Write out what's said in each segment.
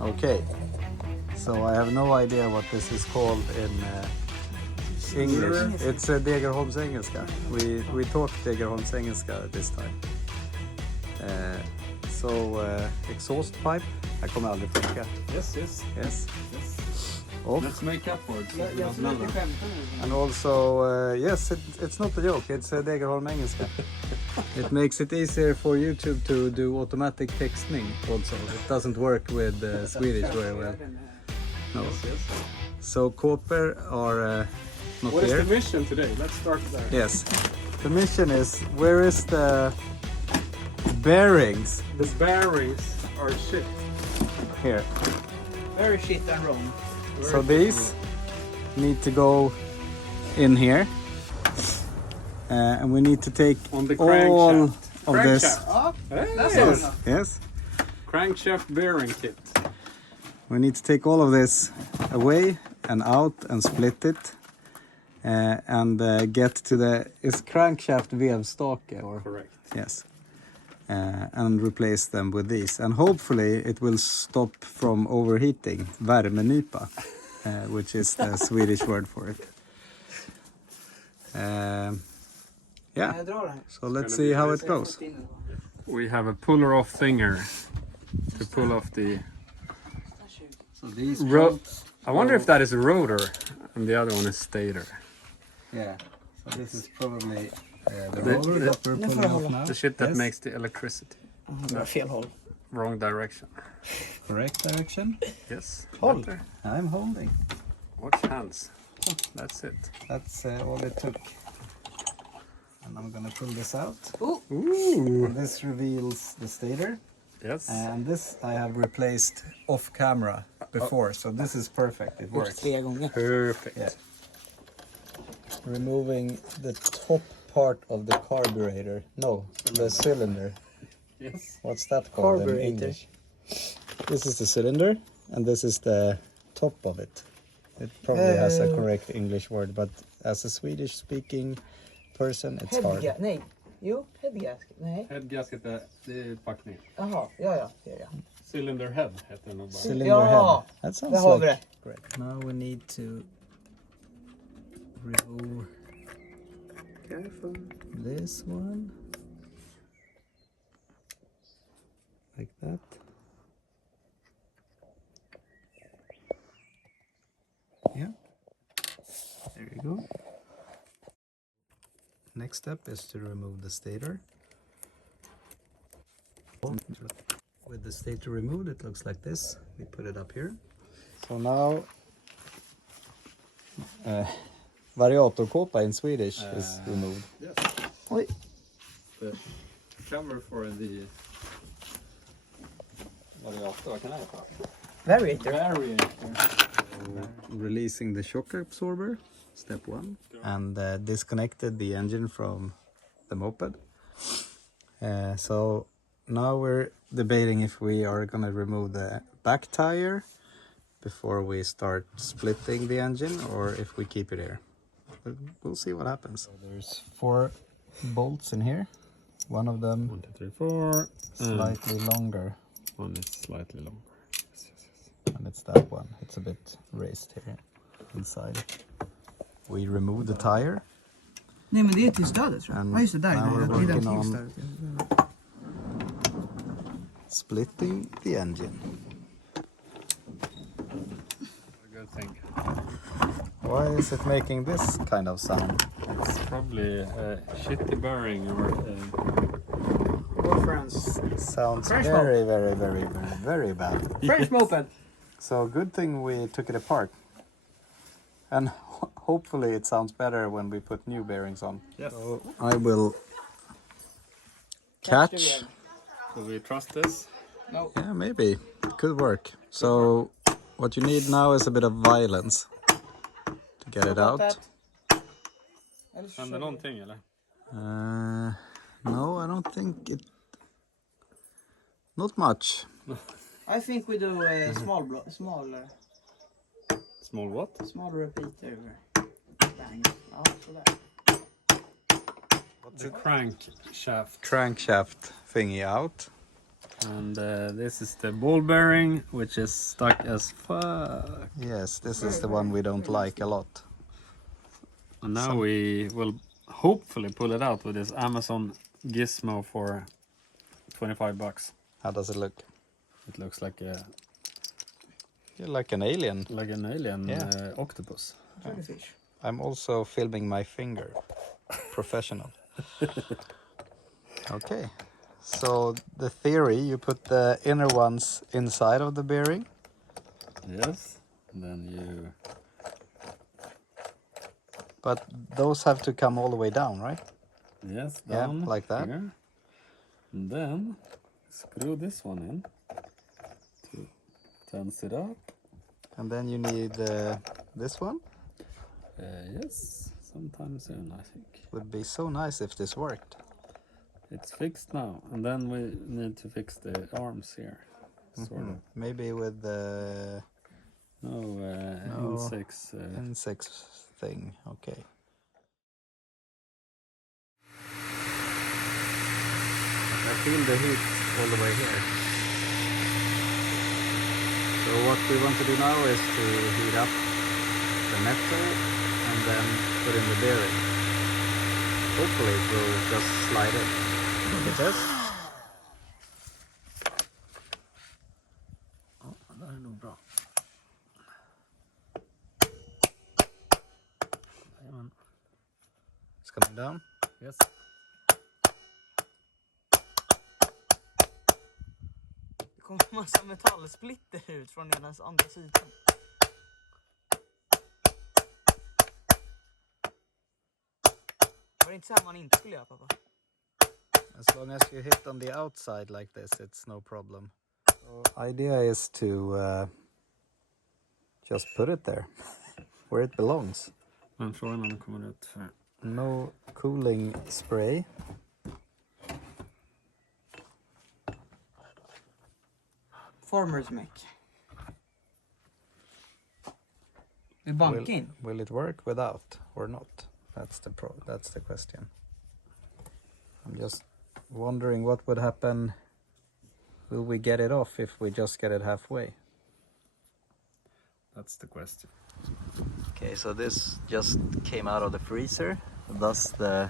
Okay, so I have no idea what this is called in English. It's Degerholms engelska. We talk Degerholms engelska this time. Exhaust pipe. Jag kommer aldrig funka. Yes. Off. Let's make up for it. And also, yes, it's not a joke. It's Degerholm engelska. It makes it easier for YouTube to do automatic texting also. It doesn't work with Swedish very well. No. So Cooper are not What here. is the mission today? Let's start there. Yes. The mission is, where is the bearings? The bearings are shit. Here. Very shit and wrong. So these need to go in here. And we need to take On the all crankshaft. of this. Oh, that's Hey. all Yes, enough. yes. Crankshaft bearing kit. We need to take all of this away and out and split it. And get to the, is crankshaft vevstake or? Correct. Yes. And replace them with these. And hopefully it will stop from overheating, värmenypa, which is the Swedish word for it. Yeah, so let's see how it goes. We have a puller off thinger to pull off the So these I wonder if that is a rotor and the other one is stator. Yeah, so this is probably the The- roller that we're pulling off now. The shit that Yes. makes the electricity. Fel håll. Wrong direction. Correct direction. Yes. Hold. Better. I'm holding. Watch hands. That's it. That's all it took. And I'm gonna pull this out. Ooh. And this reveals the stator. Yes. And this I have replaced off camera before, so this is perfect. It works. 3 gånger. Perfect. Yeah. Removing the top part of the carburetor. No, the cylinder. Yes. What's that called in Carburetor. English? This is the cylinder, and this is the top of it. It probably has a correct English word, but as a Swedish-speaking person, it's hard. Nej. Jo, headgasket. Nej. Head gasket är packning. Jaha, ja. Cylinder head heter det nog bara. Cylinder Ja, head. That sounds där har vi like det. great. Now we need to remove this one. Like that. Yeah. There you go. Next step is to remove the stator. With the stator removed, it looks like this. We put it up here. So now, variatorkåpa in Swedish is removed. Yes. Oj. The cover for the variator. Vad kan det vara? Variator. Variator. Releasing the shock absorber, step 1, and disconnected the engine from the moped. So now we're debating if we are going to remove the back tire before we start splitting the engine, or if we keep it here. But we'll see what happens. So there's 4 bolts in here. One of them 1, 2, 3, 4. slightly longer, One is slightly longer. and it's that one. It's a bit raised here inside. We remove the tire. Nej, men det är till stödet tror jag. And Ja, just det. Där. now we're Det är den working till on stödet. splitting the engine. Good thing. Why is it making this kind of sound? It's probably a shitty bearing or Vår friends. Sounds French very bad. French moped. So good thing we took it apart. And hopefully it sounds better when we put new bearings on. Yes. So I will catch. So we trust this. No. Yeah, maybe. It could work. So what you need now is a bit of violence to get it out. Händer någonting eller? No, I don't think it... Not much. I think we do a small Small what? Small repeater. Bang. Ja, sådär. The crankshaft. Crankshaft thingy out. And this is the ball bearing, which is stuck as fuck. Yes, this is the one we don't like a lot. And now we will hopefully pull it out with this Amazon gizmo for $25. How does it look? It looks like a Like an alien. Yeah. Octopus. Jellyfish. I'm also filming my finger. Professional. Okay. So the theory, you put the inner ones inside of the bearing. Yes. And then you... But those have to come all the way down, right? Yes, Yeah, down like that. here. And then screw this one in to tense it up. And then you need this one. Yes, sometime soon, I think. Would be so nice if this worked. It's fixed now, and then we need to fix the arms here, sort of. Maybe with the insects. insects thing. Okay. I feel the heat all the way here. So what we want to do now is to heat up the metal and then put in the bearing. Hopefully it will just slide in. Look at this. Ja, det här är nog bra. Jajamän. It's coming down. Yes. Det kommer en massa metallsplitter ut från ena andra sidan. Var det inte så här man inte skulle göra, pappa? As long as you hit on the outside like this, it's no problem. So idea is to just put it there, where it belongs. Men frågan om den kommer ut för... No cooling spray. Farmer's Mac. Med bank in. Will it work without or not? That's the question. I'm just wondering what would happen. Will we get it off if we just get it halfway? That's the question. Okay, so this just came out of the freezer. Thus the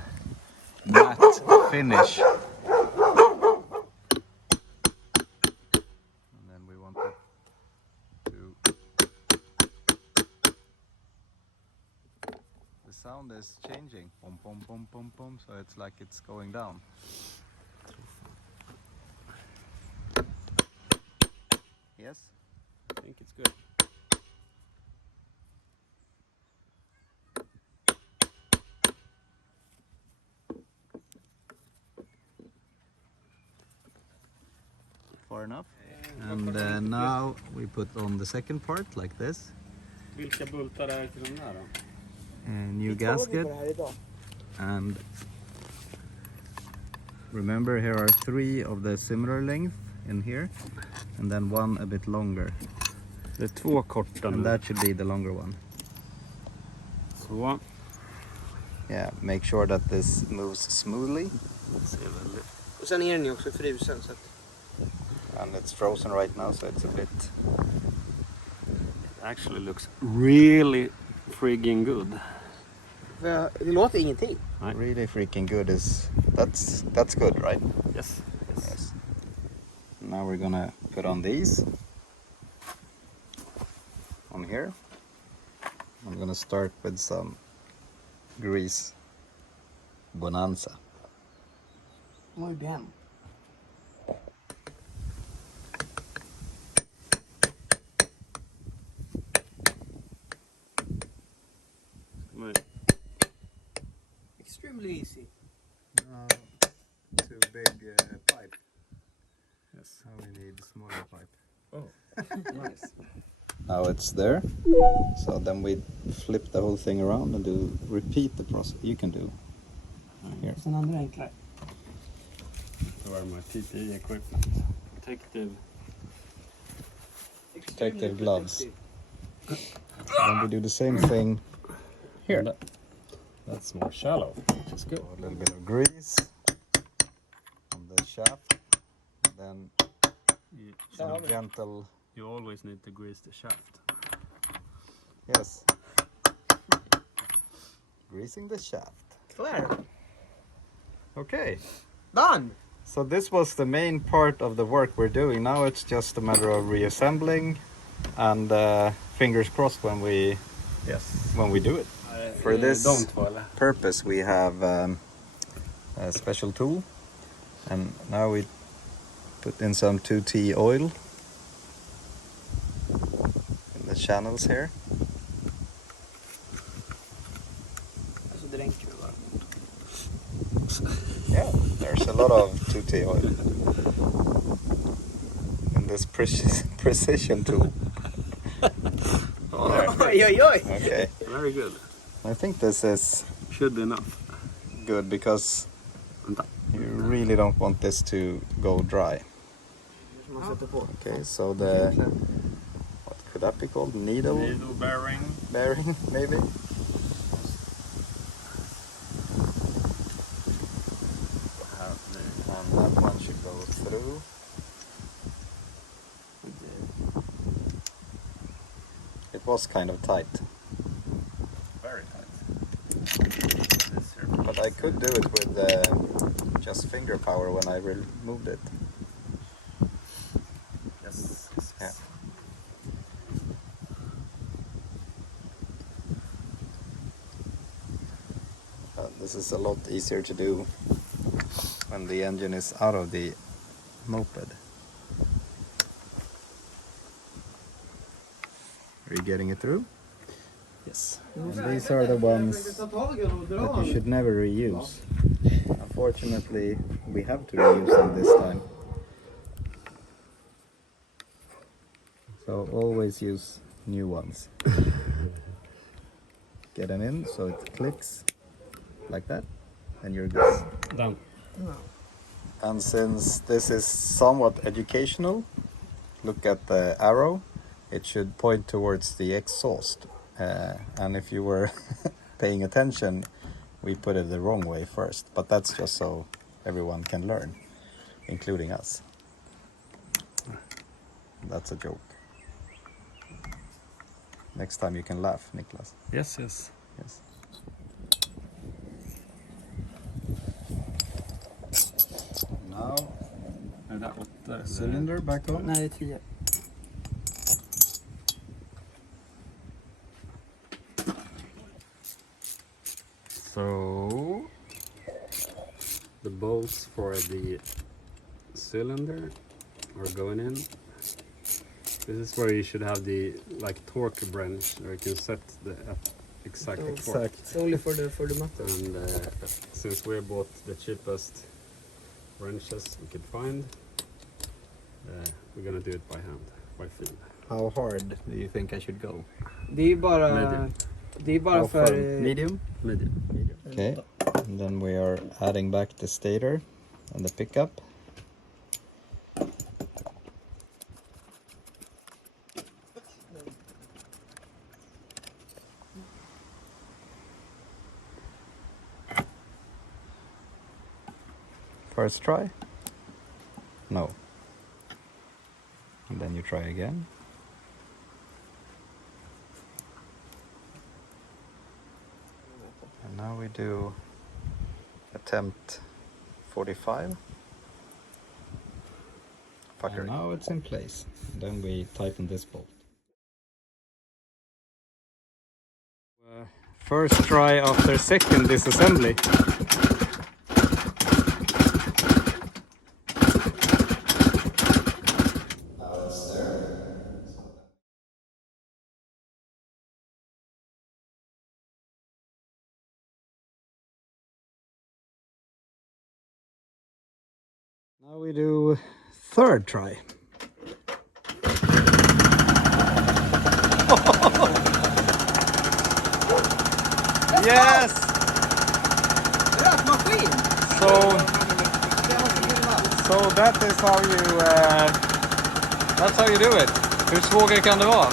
matte finish. And then we want it to... The sound is changing. Pom pom pom pom pom. So it's like it's going down. Yes? I think it's good. Far enough. And now we put on the second part like this. Vilka bultar är till den där då? New gasket. And remember, here are 3 of the similar length in here, and then 1 a bit longer. Det är 2 korta And nu. that should be the longer one. Så. Yeah, make sure that this moves smoothly. Och sen är den ju också frusen så att... And it's frozen right now, so it's a bit... It actually looks really frigging good. Det låter ingenting. Really freaking good is... That's good, right? Yes. Yes. Now we're gonna put on these. On here. I'm gonna start with some grease bonanza. Muy bien. Extremely easy. Too big pipe. Yes. Now we need smaller pipe. Oh, nice. Now it's there. So then we flip the whole thing around and repeat the process. You can do here. Sen andra enklare. Då är my PPE equipment. Protective Protective gloves. Then we do the same thing here. That's more shallow, which is good. A little bit of grease on the shaft. Then some gentle. You always need to grease the shaft. Yes. Greasing the shaft. Clear. Okay. Done. So this was the main part of the work we're doing. Now it's just a matter of reassembling and fingers crossed when we do it. For this purpose we have a special tool, and now we put in some 2T oil in the channels here. Alltså det räcker bara. Yeah, there's a lot of 2T oil in this precision tool. Oj, oj, oj. Okay, Very good. I think this is Should be enough. good because you really don't want this to go dry. Okay, so the, what could that be called? Needle bearing. bearing, maybe? And that one should go through. It was kind of tight, Very tight. but I could do it with just finger power when I removed it. Yes. Yeah. This is a lot easier to do when the engine is out of the moped. Are you getting it through? Yes. And these are the ones that you should never reuse. Unfortunately, we have to reuse them this time. So always use new ones. Get them in so it clicks like that, and you're good. Done. And since this is somewhat educational, look at the arrow. It should point towards the exhaust. And if you were paying attention, we put it the wrong way first. But that's just so everyone can learn, including us. That's a joke. Next time you can laugh, Niklas. Yes, yes. Yes. Now, And that was the cylinder back on. Nej, det är 10. So the bolts for the cylinder are going in. This is where you should have the torque wrench, or you can set the exact torque. It's only for the motor. And since we bought the cheapest wrenches we could find, we're gonna do it by hand, by feel. How hard do you think I should go? Det är ju bara... Medium. Det är bara How för... firm? Medium? Medium. Okay, and then we are adding back the stator and the pickup. First try? No. And then you try again. And now we do attempt 45. And now it's in place. Then we tighten this bolt. First try after second disassembly. Now we do third try. Yes! Rökmaskin! So that is how you do it. Hur svårare kan det vara?